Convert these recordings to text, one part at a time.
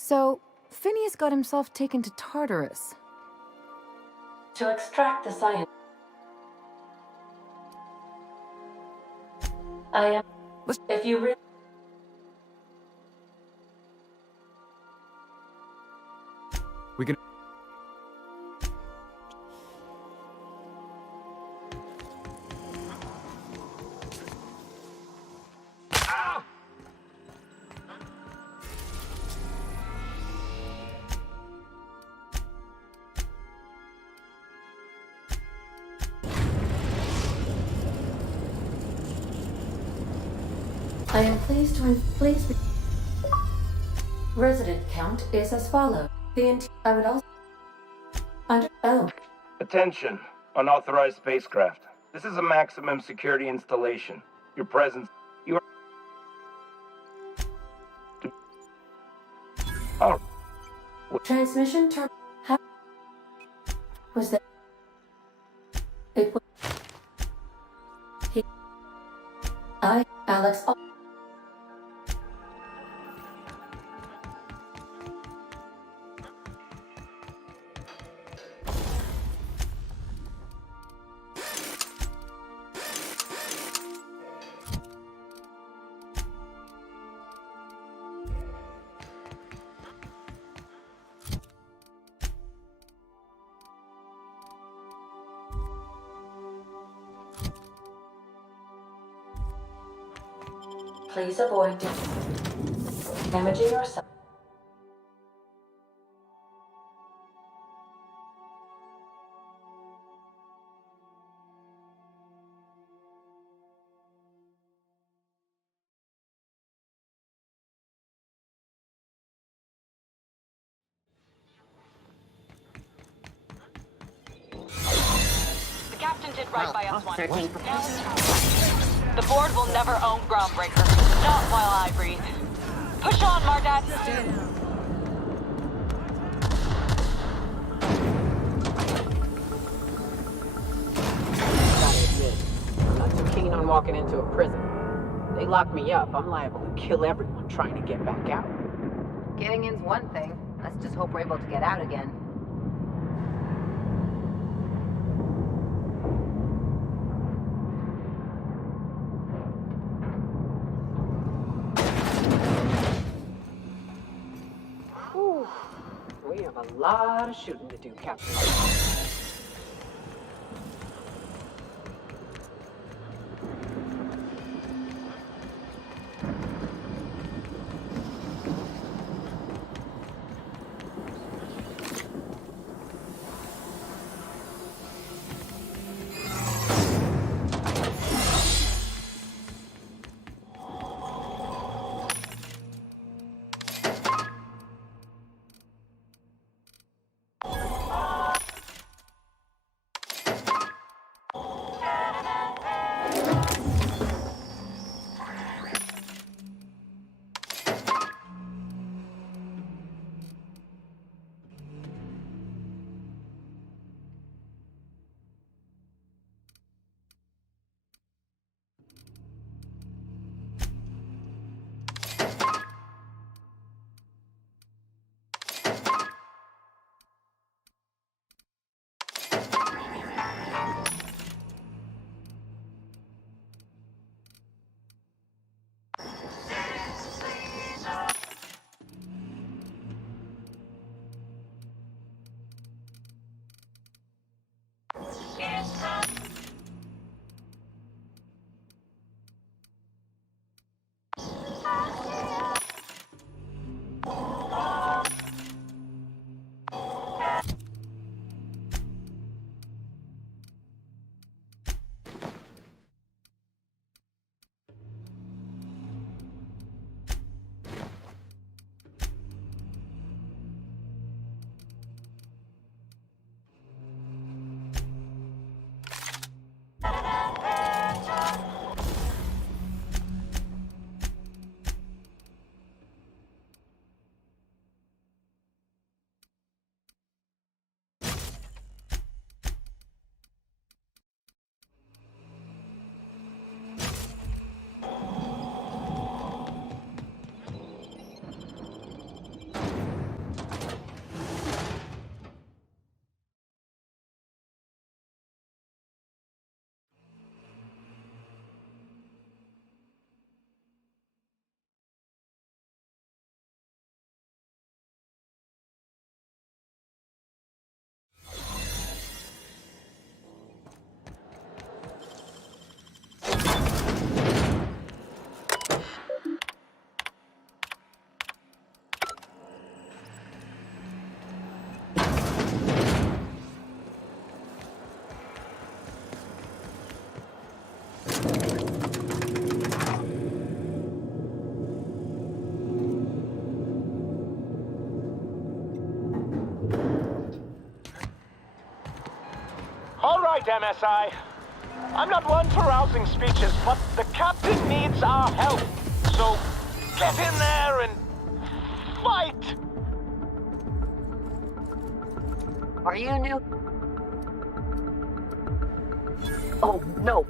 So, Phineas got himself taken to Tartarus. To extract the science. I am. If you really. We can. I am pleased to resident count is as follows. I would also Attention, unauthorized spacecraft. This is a maximum security installation. Your presence. You are. Oh. Transmission was that it was Alex. Please avoid damaging yourself. The captain did right by us once. The board will never own Groundbreaker. Not while I breathe. Push on, Mardat. Gotta admit, I'm not too keen on walking into a prison. They lock me up, I'm liable to kill everyone trying to get back out. Getting in's one thing. Let's just hope we're able to get out again. Whew. We have a lot of shooting to do, Captain. MSI. I'm not one for rousing speeches, but the captain needs our help. So, get in there and fight! Are you new? Oh, no.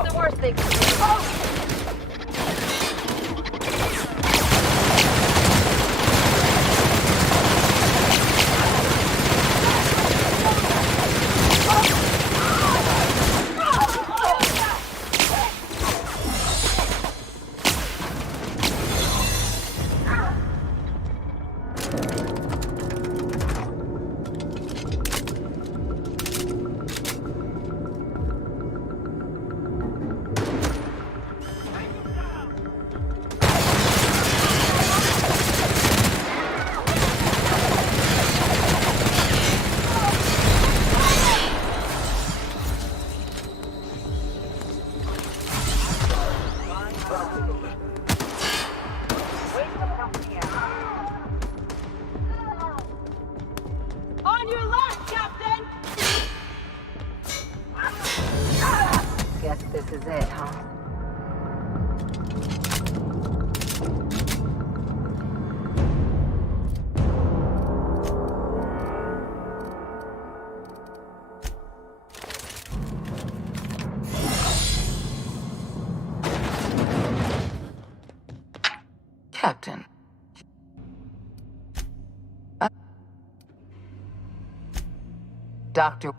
What's the worst they can do? On your left, Captain! Guess this is it, huh? Captain. Doctor.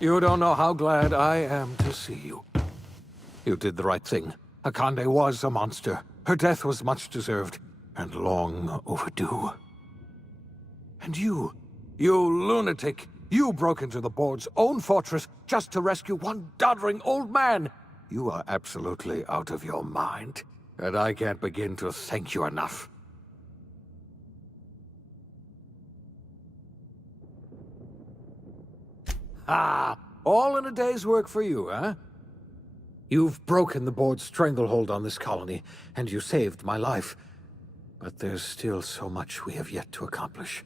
You don't know how glad I am to see you. You did the right thing. Akande was a monster. Her death was much deserved, and long overdue. And you lunatic, you broke into the board's own fortress just to rescue one doddering old man. You are absolutely out of your mind, and I can't begin to thank you enough. Ah, all in a day's work for you, huh? You've broken the board's stranglehold on this colony, and you saved my life. But there's still so much we have yet to accomplish.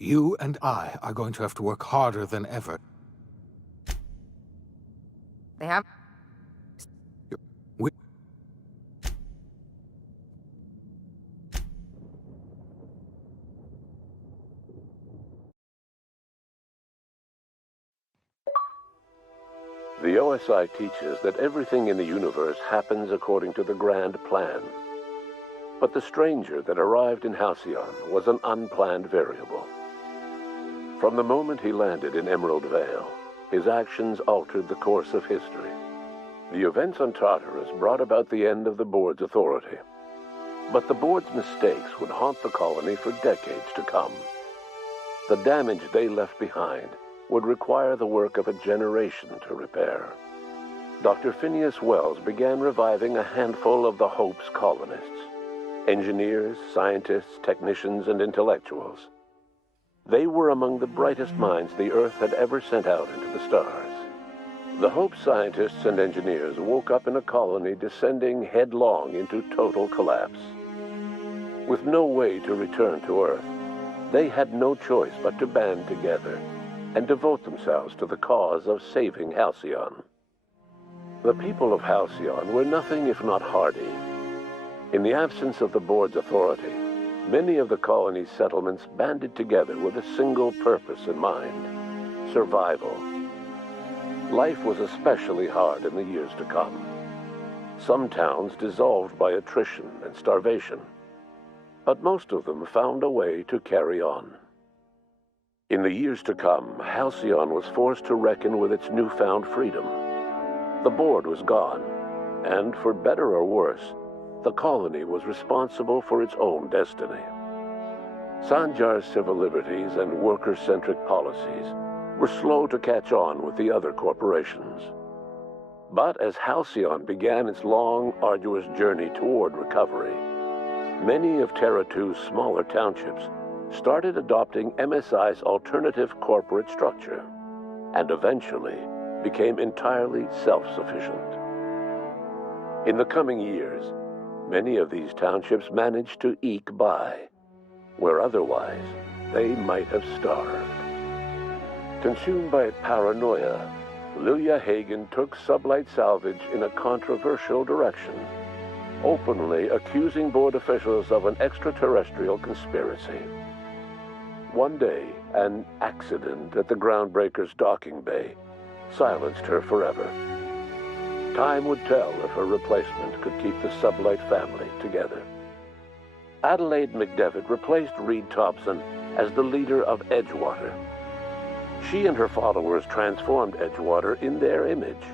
You and I are going to have to work harder than ever. They have... We... The OSI teaches that everything in the universe happens according to the grand plan. But the stranger that arrived in Halcyon was an unplanned variable. From the moment he landed in Emerald Vale, his actions altered the course of history. The events on Tartarus brought about the end of the board's authority. But the board's mistakes would haunt the colony for decades to come. The damage they left behind would require the work of a generation to repair. Dr. Phineas Wells began reviving a handful of the Hope's colonists. Engineers, scientists, technicians, and intellectuals. They were among the brightest minds the Earth had ever sent out into the stars. The Hope scientists and engineers woke up in a colony descending headlong into total collapse. With no way to return to Earth, they had no choice but to band together and devote themselves to the cause of saving Halcyon. The people of Halcyon were nothing if not hardy. In the absence of the board's authority, many of the colony's settlements banded together with a single purpose in mind: survival. Life was especially hard in the years to come. Some towns dissolved by attrition and starvation, but most of them found a way to carry on. In the years to come, Halcyon was forced to reckon with its newfound freedom. The board was gone, and for better or worse, the colony was responsible for its own destiny. Sanjar's civil liberties and worker-centric policies were slow to catch on with the other corporations. But as Halcyon began its long, arduous journey toward recovery, many of Terra 2's smaller townships started adopting MSI's alternative corporate structure, and eventually became entirely self-sufficient. In the coming years, many of these townships managed to eke by, where otherwise they might have starved. Consumed by paranoia, Lilia Hagen took Sublight Salvage in a controversial direction, openly accusing board officials of an extraterrestrial conspiracy. One day, an accident at the Groundbreaker's docking bay silenced her forever. Time would tell if her replacement could keep the Sublight family together. Adelaide McDevitt replaced Reed Thompson as the leader of Edgewater. She and her followers transformed Edgewater in their image.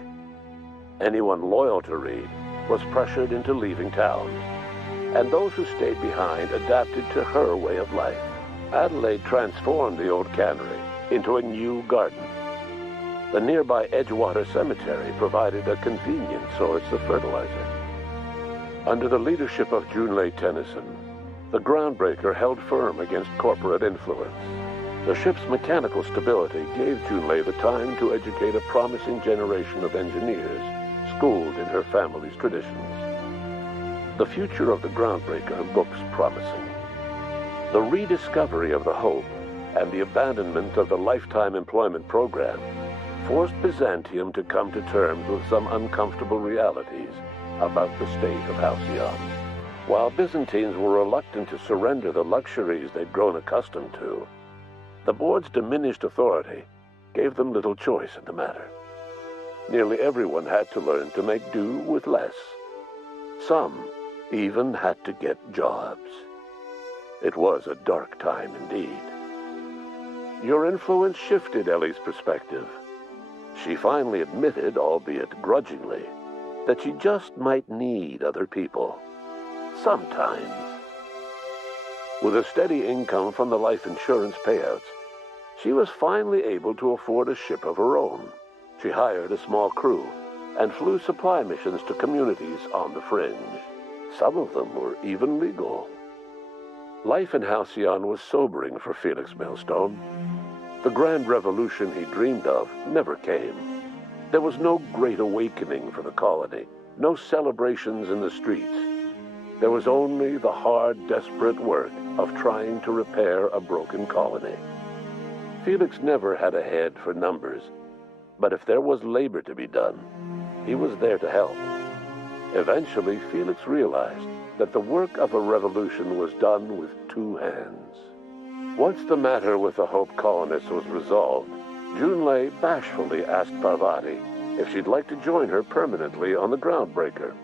Anyone loyal to Reed was pressured into leaving town, and those who stayed behind adapted to her way of life. Adelaide transformed the old cannery into a new garden. The nearby Edgewater Cemetery provided a convenient source of fertilizer. Under the leadership of Junlei Tennyson, the Groundbreaker held firm against corporate influence. The ship's mechanical stability gave Junlei the time to educate a promising generation of engineers schooled in her family's traditions. The future of the Groundbreaker looks promising. The rediscovery of the Hope and the abandonment of the lifetime employment program forced Byzantium to come to terms with some uncomfortable realities about the state of Halcyon. While Byzantines were reluctant to surrender the luxuries they'd grown accustomed to, the board's diminished authority gave them little choice in the matter. Nearly everyone had to learn to make do with less. Some even had to get jobs. It was a dark time indeed. Your influence shifted Ellie's perspective. She finally admitted, albeit grudgingly, that she just might need other people. Sometimes. With a steady income from the life insurance payouts, she was finally able to afford a ship of her own. She hired a small crew and flew supply missions to communities on the fringe. Some of them were even legal. Life in Halcyon was sobering for Felix Millstone. The grand revolution he dreamed of never came. There was no great awakening for the colony, no celebrations in the streets. There was only the hard, desperate work of trying to repair a broken colony. Felix never had a head for numbers, but if there was labor to be done, he was there to help. Eventually, Felix realized that the work of a revolution was done with two hands. Once the matter with the Hope colonists was resolved, Junlei bashfully asked Parvati if she'd like to join her permanently on the Groundbreaker,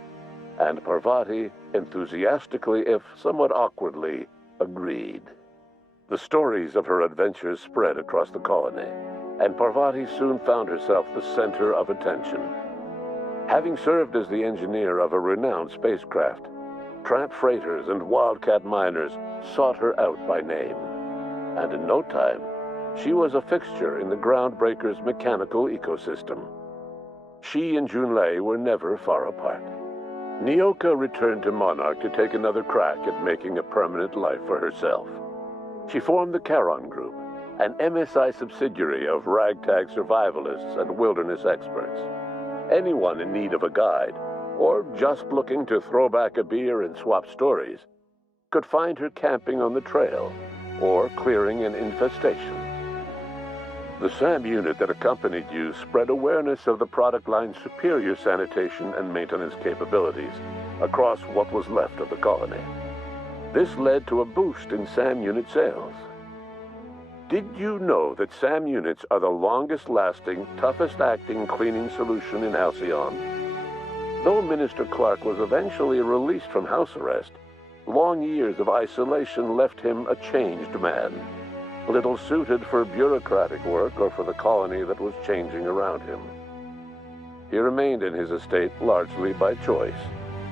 and Parvati enthusiastically, if somewhat awkwardly, agreed. The stories of her adventures spread across the colony, and Parvati soon found herself the center of attention. Having served as the engineer of a renowned spacecraft, tramp freighters and wildcat miners sought her out by name, and in no time, she was a fixture in the Groundbreaker's mechanical ecosystem. She and Junlei were never far apart. Nyoka returned to Monarch to take another crack at making a permanent life for herself. She formed the Charon Group, an MSI subsidiary of ragtag survivalists and wilderness experts. Anyone in need of a guide, or just looking to throw back a beer and swap stories, could find her camping on the trail or clearing an infestation. The SAM unit that accompanied you spread awareness of the product line's superior sanitation and maintenance capabilities across what was left of the colony. This led to a boost in SAM unit sales. Did you know that SAM units are the longest-lasting, toughest-acting cleaning solution in Halcyon? Though Minister Clark was eventually released from house arrest, long years of isolation left him a changed man, little suited for bureaucratic work or for the colony that was changing around him. He remained in his estate largely by choice,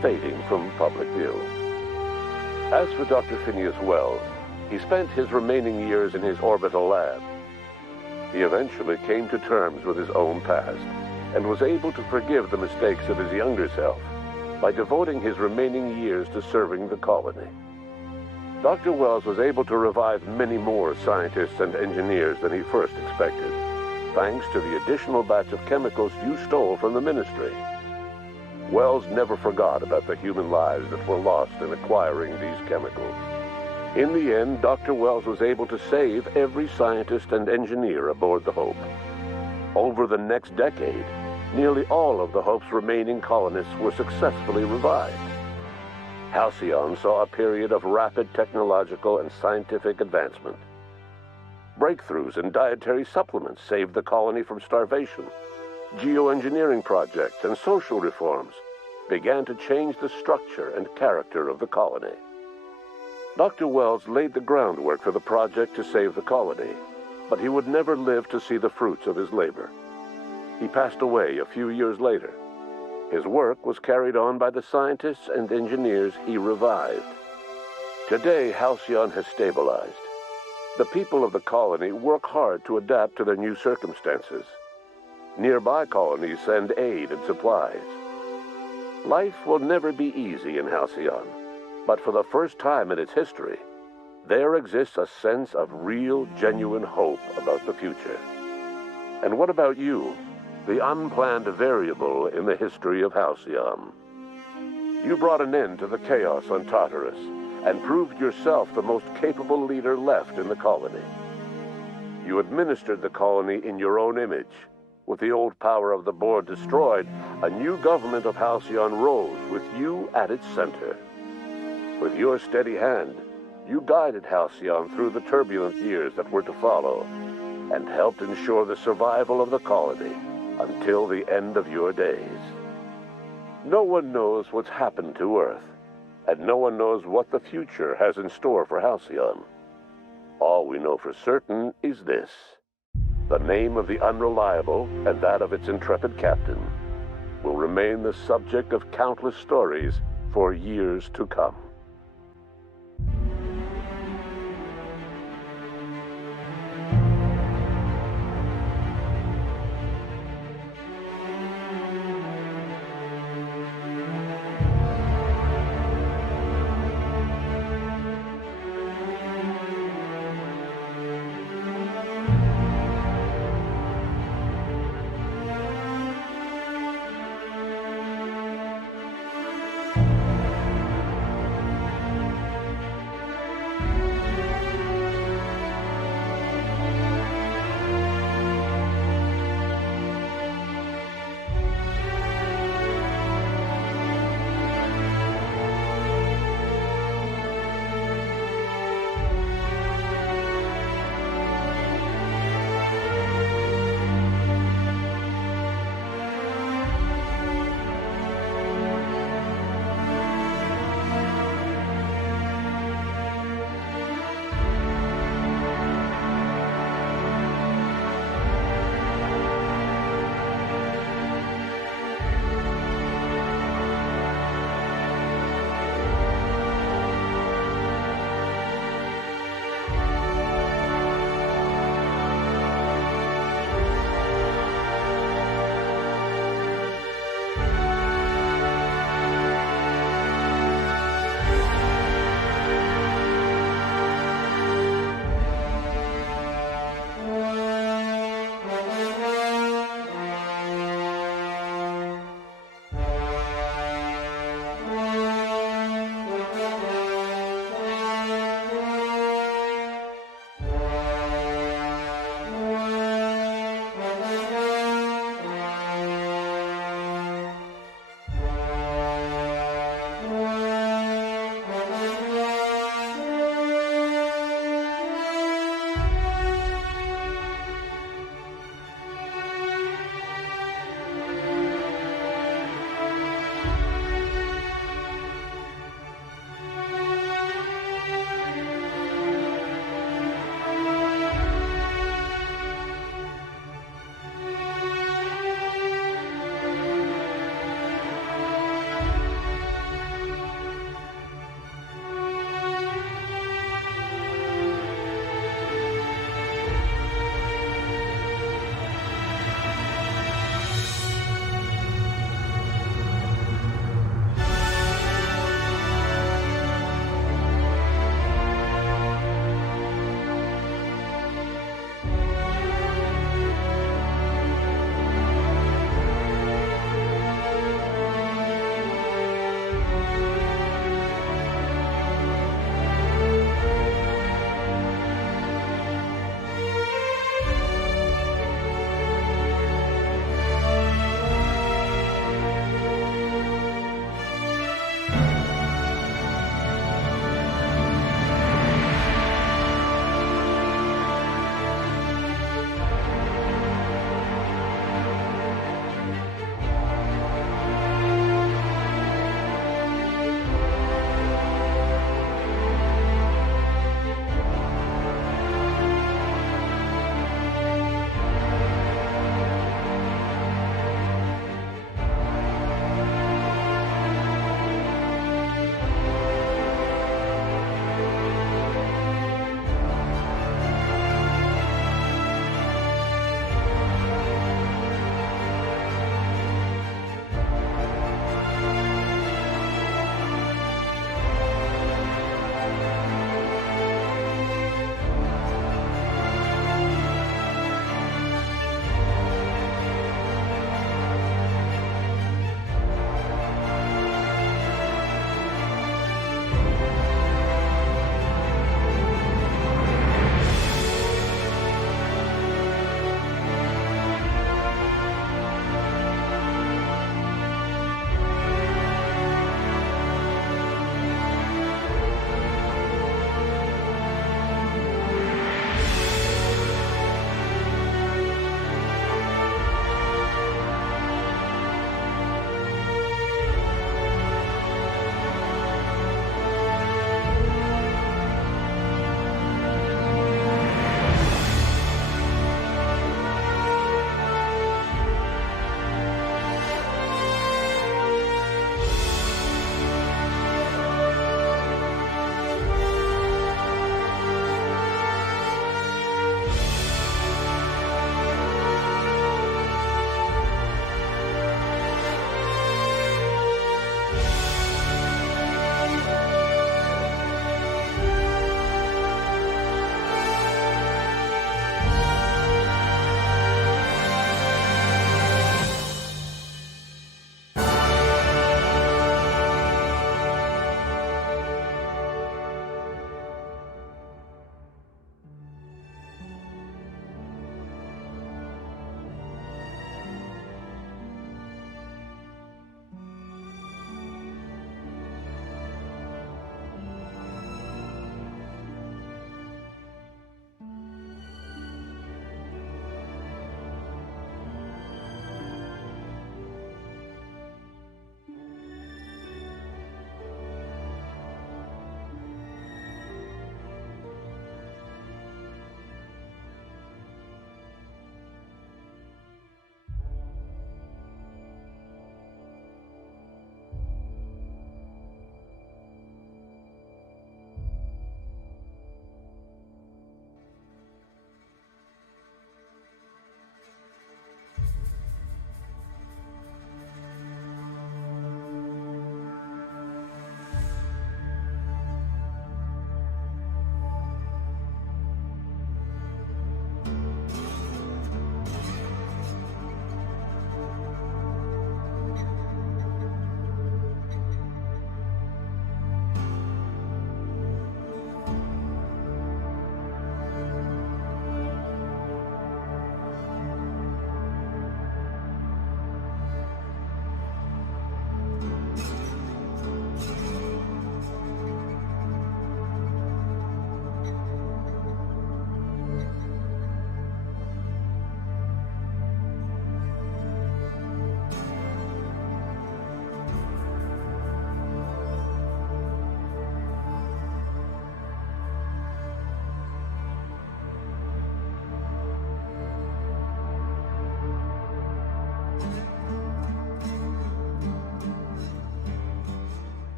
fading from public view. As for Dr. Phineas Wells, he spent his remaining years in his orbital lab. He eventually came to terms with his own past and was able to forgive the mistakes of his younger self by devoting his remaining years to serving the colony. Dr. Wells was able to revive many more scientists and engineers than he first expected, thanks to the additional batch of chemicals you stole from the Ministry. Wells never forgot about the human lives that were lost in acquiring these chemicals. In the end, Dr. Wells was able to save every scientist and engineer aboard the Hope. Over the next decade, nearly all of the Hope's remaining colonists were successfully revived. Halcyon saw a period of rapid technological and scientific advancement. Breakthroughs in dietary supplements saved the colony from starvation. Geoengineering projects and social reforms began to change the structure and character of the colony. Dr. Wells laid the groundwork for the project to save the colony, but he would never live to see the fruits of his labor. He passed away a few years later. His work was carried on by the scientists and engineers he revived. Today, Halcyon has stabilized. The people of the colony work hard to adapt to their new circumstances. Nearby colonies send aid and supplies. Life will never be easy in Halcyon, but for the first time in its history, there exists a sense of real, genuine hope about the future. And what about you? The unplanned variable in the history of Halcyon. You brought an end to the chaos on Tartarus and proved yourself the most capable leader left in the colony. You administered the colony in your own image. With the old power of the board destroyed, a new government of Halcyon rose with you at its center. With your steady hand, you guided Halcyon through the turbulent years that were to follow and helped ensure the survival of the colony until the end of your days. No one knows what's happened to Earth, and no one knows what the future has in store for Halcyon. All we know for certain is this: the name of the Unreliable and that of its intrepid captain will remain the subject of countless stories for years to come.